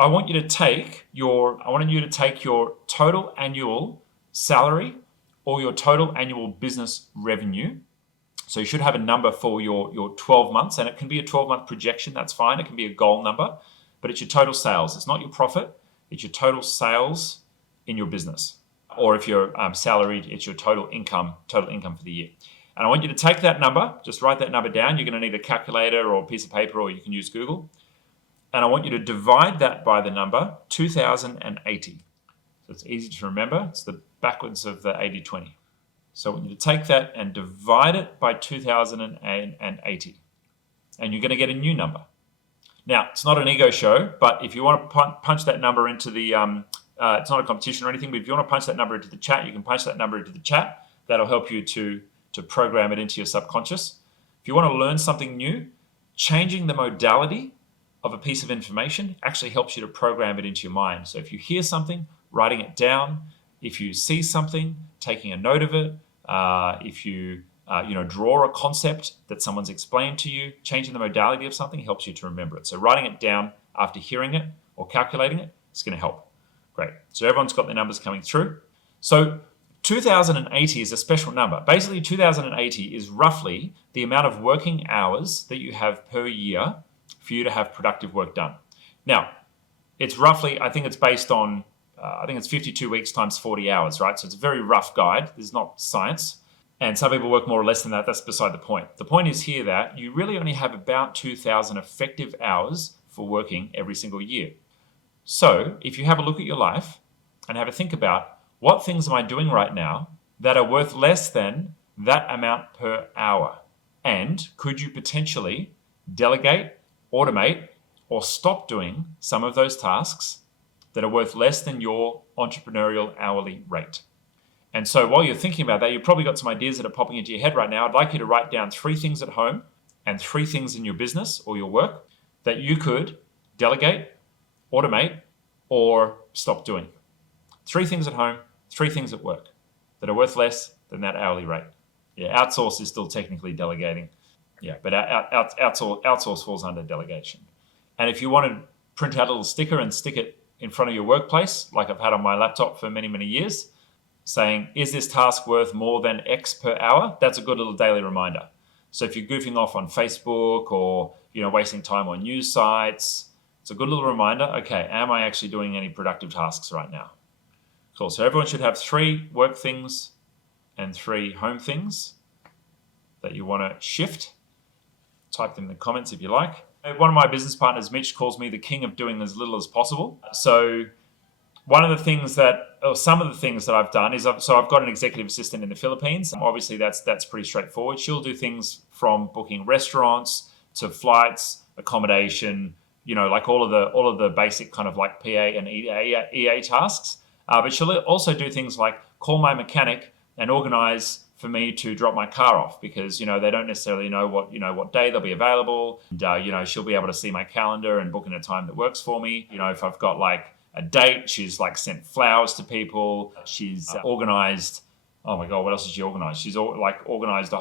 I want you to take your total annual salary or your total annual business revenue. So you should have a number for your 12 months, and it can be a 12-month projection. That's fine. It can be a goal number, but it's your total sales. It's not your profit. It's your total sales in your business. Or if you're salaried, it's your total income for the year. And I want you to take that number, just write that number down. You're going to need a calculator or a piece of paper, or you can use Google. And I want you to divide that by the number 2080. So it's easy to remember. It's the backwards of the 80-20. So I want you to take that and divide it by 2080. And you're going to get a new number. Now, it's not an ego show, but if you want to punch that number into the, it's not a competition or anything, but if you want to punch that number into the chat, you can punch that number into the chat. That'll help you to program it into your subconscious. If you want to learn something new, changing the modality of a piece of information actually helps you to program it into your mind. So if you hear something, writing it down. If you see something, taking a note of it. If you draw a concept that someone's explained to you, changing the modality of something helps you to remember it. So writing it down after hearing it or calculating it is going to help. Great. So everyone's got their numbers coming through. So 2080 is a special number. Basically, 2080 is roughly the amount of working hours that you have per year for you to have productive work done. Now, it's roughly, I think it's based on, it's 52 weeks times 40 hours, right? So it's a very rough guide. This is not science. And some people work more or less than that. That's beside the point. The point is here that you really only have about 2,000 effective hours for working every single year. So if you have a look at your life and have a think about what things am I doing right now that are worth less than that amount per hour? And could you potentially delegate, automate, or stop doing some of those tasks that are worth less than your entrepreneurial hourly rate? And so while you're thinking about that, you've probably got some ideas that are popping into your head right now. I'd like you to write down 3 things at home and 3 things in your business or your work that you could delegate, automate, or stop doing. 3 things at home, 3 things at work that are worth less than that hourly rate. Yeah, outsource is still technically delegating. Yeah, but outsource falls under delegation. And if you want to print out a little sticker and stick it in front of your workplace, like I've had on my laptop for many, many years, saying, is this task worth more than X per hour? That's a good little daily reminder. So if you're goofing off on Facebook or wasting time on news sites, it's a good little reminder, okay, am I actually doing any productive tasks right now? Cool. So everyone should have 3 work things and 3 home things that you want to shift. Type them in the comments if you like. One of my business partners, Mitch, calls me the king of doing as little as possible. So some of the things that I've done is I've got an executive assistant in the Philippines. Obviously, that's pretty straightforward. She'll do things from booking restaurants to flights, accommodation, like all of the basic kind of like PA and EA tasks. But she'll also do things like call my mechanic and organize for me to drop my car off because, they don't necessarily know what day they'll be available. And, she'll be able to see my calendar and book in a time that works for me. If I've got like a date, she's like sent flowers to people. She's organized. Oh my God, what else has she organized? She's organized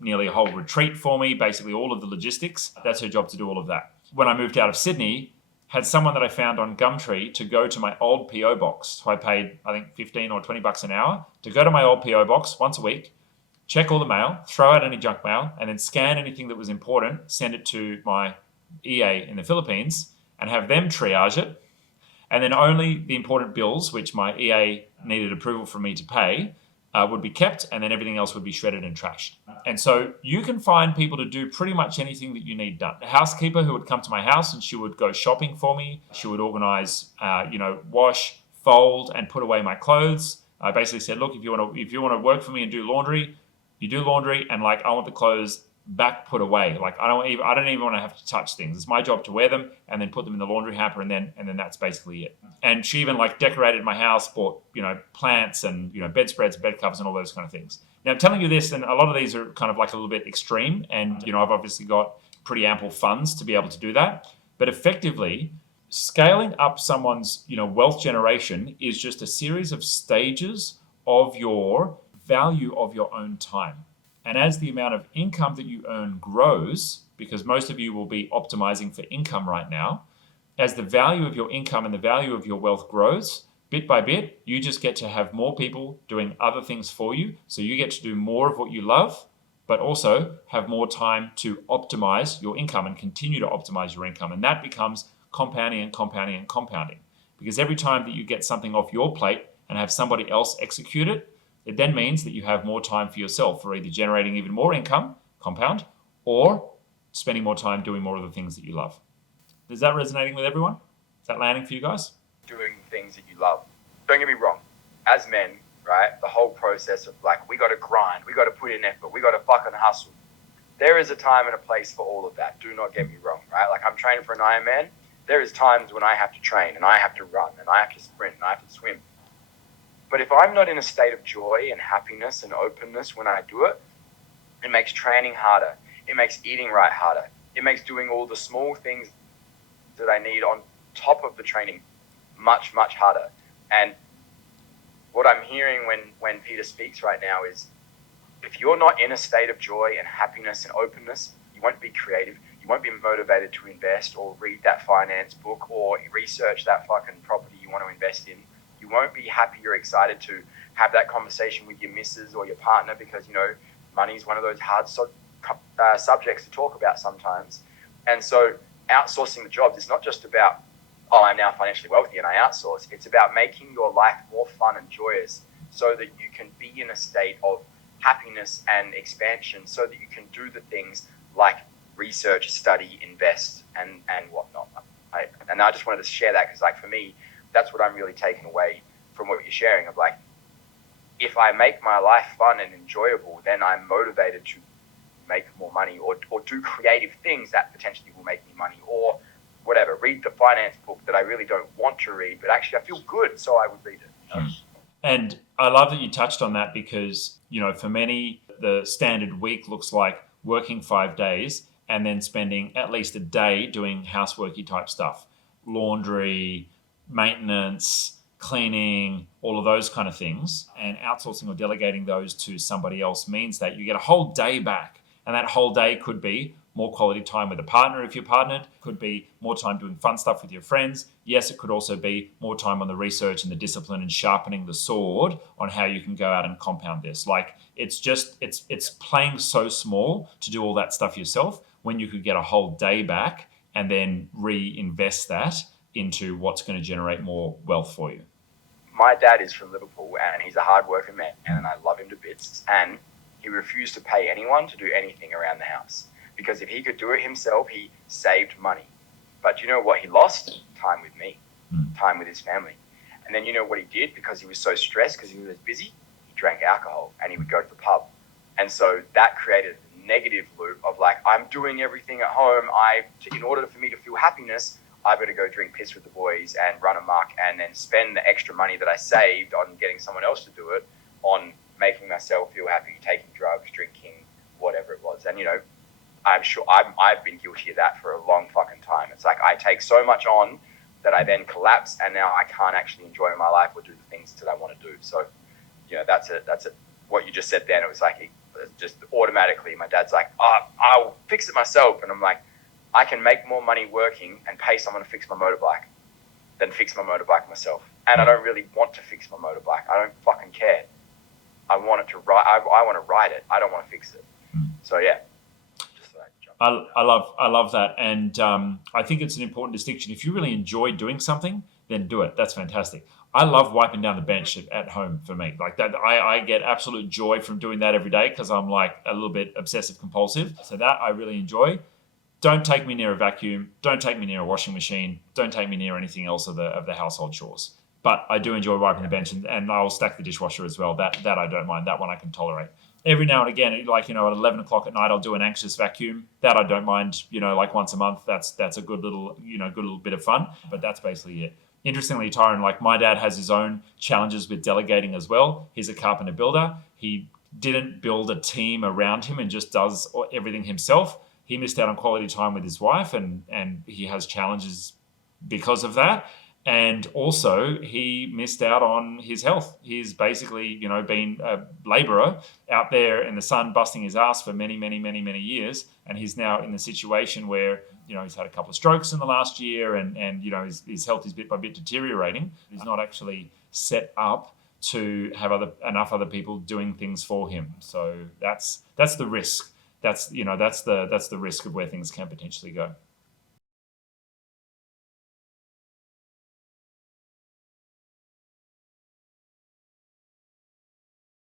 nearly a whole retreat for me, basically all of the logistics. That's her job to do all of that. When I moved out of Sydney, had someone that I found on Gumtree to go to my old PO box. So I paid, I think, $15 or $20 an hour to go to my old PO box once a week, check all the mail, throw out any junk mail, and then scan anything that was important, send it to my EA in the Philippines, and have them triage it. And then only the important bills, which my EA needed approval from me to pay, would be kept, and then everything else would be shredded and trashed. And so you can find people to do pretty much anything that you need done. A housekeeper who would come to my house and she would go shopping for me. She would organize, wash, fold, and put away my clothes. I basically said, look, if you want to work for me and do laundry, you do laundry, and I want the clothes back put away. I don't even want to have to touch things. It's my job to wear them and then put them in the laundry hamper, and then that's basically it. And she even decorated my house, bought plants and bedspreads, bed covers, and all those kind of things. Now I'm telling you this, and a lot of these are kind of a little bit extreme, and I've obviously got pretty ample funds to be able to do that. But effectively, scaling up someone's wealth generation is just a series of stages of your value of your own time. And as the amount of income that you earn grows, because most of you will be optimizing for income right now, as the value of your income and the value of your wealth grows, bit by bit, you just get to have more people doing other things for you. So you get to do more of what you love, but also have more time to optimize your income and continue to optimize your income. And that becomes compounding and compounding and compounding. Because every time that you get something off your plate and have somebody else execute it, it then means that you have more time for yourself for either generating even more income, compound, or spending more time doing more of the things that you love. Is that resonating with everyone? Is that landing for you guys? Doing things that you love. Don't get me wrong. As men, right, the whole process of like, we got to grind, we got to put in effort, we got to fucking hustle. There is a time and a place for all of that. Do not get me wrong, right? Like, I'm training for an Ironman. There is times when I have to train and I have to run and I have to sprint and I have to swim. But if I'm not in a state of joy and happiness and openness when I do it, it makes training harder. It makes eating right harder. It makes doing all the small things that I need on top of the training much, much harder. And what I'm hearing when Peter speaks right now is, if you're not in a state of joy and happiness and openness, you won't be creative. You won't be motivated to invest or read that finance book or research that fucking property you want to invest in. You won't be happy or excited to have that conversation with your missus or your partner, because, you know, money is one of those hard subjects to talk about sometimes. And so outsourcing the jobs is not just about, oh, I'm now financially wealthy and I outsource. It's about making your life more fun and joyous so that you can be in a state of happiness and expansion, so that you can do the things like research, study, invest, and whatnot. And I just wanted to share that because, like, for me, that's what I'm really taking away from what you're sharing of, like, if I make my life fun and enjoyable, then I'm motivated to make more money or do creative things that potentially will make me money, or whatever, read the finance book that I really don't want to read, but actually I feel good, so I would read it. You know? And I love that you touched on that because, you know, for many, the standard week looks like working 5 days and then spending at least a day doing houseworky type stuff, laundry, maintenance, cleaning, all of those kind of things. And outsourcing or delegating those to somebody else means that you get a whole day back. And that whole day could be more quality time with a partner if you're partnered, could be more time doing fun stuff with your friends. Yes, it could also be more time on the research and the discipline and sharpening the sword on how you can go out and compound this. Like, it's playing so small to do all that stuff yourself when you could get a whole day back and then reinvest that into what's going to generate more wealth for you. My dad is from Liverpool and he's a hard working man and I love him to bits, and he refused to pay anyone to do anything around the house. Because if he could do it himself, he saved money. But you know what he lost? Time with me, time with his family. And then you know what he did? Because he was so stressed, because he was busy, he drank alcohol and he would go to the pub. And so that created a negative loop of, like, I'm doing everything at home. In order for me to feel happiness, I've got to go drink piss with the boys and run amok and then spend the extra money that I saved on getting someone else to do it on making myself feel happy, taking drugs, drinking, whatever it was. And, you know, I'm sure I've been guilty of that for a long fucking time. It's like I take so much on that I then collapse, and now I can't actually enjoy my life or do the things that I want to do. So, you know, that's it. What you just said then, it was like, just automatically, my dad's like, oh, I'll fix it myself. And I'm like, I can make more money working and pay someone to fix my motorbike than fix my motorbike myself. And I don't really want to fix my motorbike. I don't fucking care. I want it to ride. I want to ride it. I don't want to fix it. So yeah. I love that, and I think it's an important distinction. If you really enjoy doing something, then do it. That's fantastic. I love wiping down the bench at home for me. Like that, I get absolute joy from doing that every day because I'm like a little bit obsessive compulsive. So that I really enjoy. Don't take me near a vacuum. Don't take me near a washing machine. Don't take me near anything else of the household chores. But I do enjoy wiping the bench, and I'll stack the dishwasher as well. That I don't mind. That one I can tolerate. Every now and again, like, you know, at 11 o'clock at night, I'll do an anxious vacuum. That I don't mind, you know, like once a month. That's a good little bit of fun. But that's basically it. Interestingly, Tyron, like, my dad has his own challenges with delegating as well. He's a carpenter builder. He didn't build a team around him and just does everything himself. He missed out on quality time with his wife, and he has challenges because of that. And also, he missed out on his health. He's basically, been a labourer out there in the sun, busting his ass for many, many, many, many years. And he's now in the situation where, he's had a couple of strokes in the last year, and his health is bit by bit deteriorating. He's not actually set up to have enough other people doing things for him. So that's the risk. That's the risk of where things can potentially go.